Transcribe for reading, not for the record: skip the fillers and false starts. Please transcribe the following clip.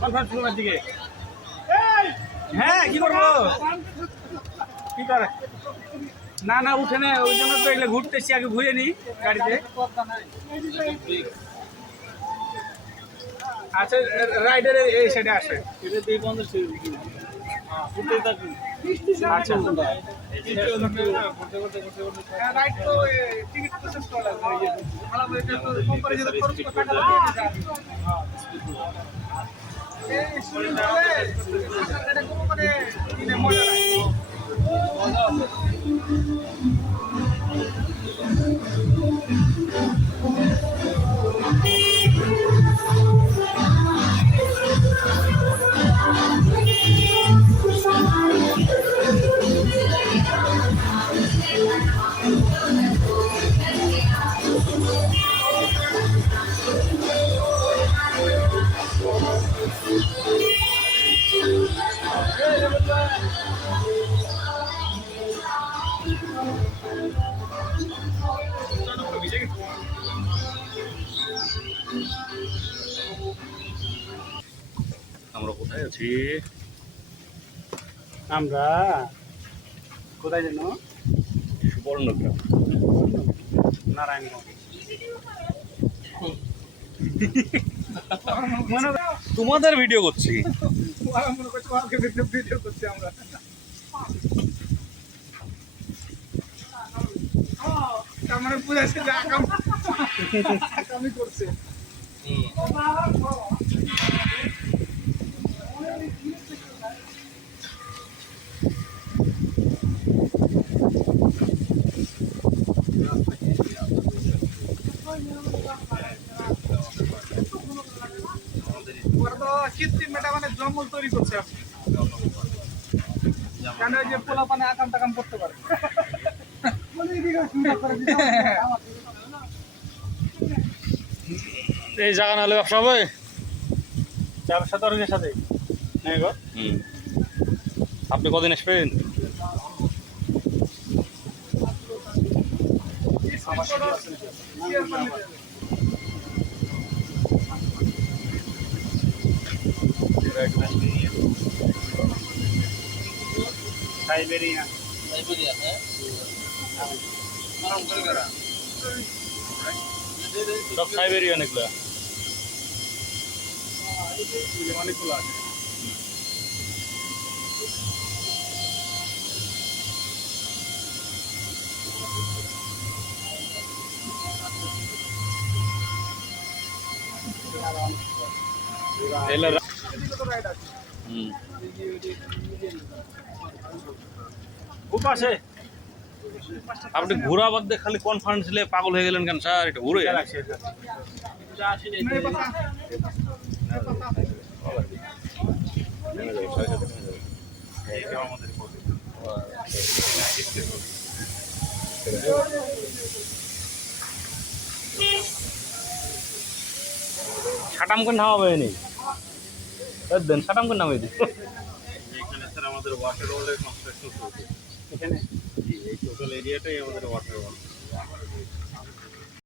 Conference রুমের দিকে। হ্যাঁ কি করবো, কি করে না না উঠে নে, ওই জন্য তো এগুলো ঘুরতেছি, আগে ঘুরে নি গাড়িতে। আচ্ছা রাইডারের এই সাইডে আসে, আচ্ছা রাইড তো টিকিট তো শেষ করা লাগবে, ভালো করে তো কোম্পানি যদি খরচ করে টাকা এই শুনে চলে এটা কোনো মানে দিনে মজা নাই। আমরা কোথায় আছি? আমরা কোথায় যেন সুবর্ণগ্রাম, নারায়ণগঞ্জ। তোমাদের ভিডিও করছি। মনে করছি আমাকে ভিডিও করছি আমরা। তার মানে বুঝাচ্ছে যে আকামি করছে। কৃত্রিম এটা মানে জঙ্গল তৈরি করছে আপনি, কেন ওই যে পোলা পানে আকাম টাকাম করতে পারে। এই জায়গা নাহলে ব্যবসা হবে। ব্যবসা তরকের সাথে হ্যাঁ গো। আপনি কদিন আসবেন? সাইবেরিয়া সব সাইবেরিয়ান এগুলো। অনেকগুলো আছে। আপনি ঘোরা বাদ দিয়ে খালি কনফারেন্স নিয়ে পাগল হয়ে গেলেন কেন স্যার? এটা ঘুরে সাটাম করে নামাবে নি দেন, সাটাম করে নামাই দিই। এখানে স্যার আমাদের ওয়াটার ওয়ালের কনস্ট্রাকশন চলছে। এখানে এই টোটাল এরিয়াটাই আমাদের ওয়াটার ওয়াল।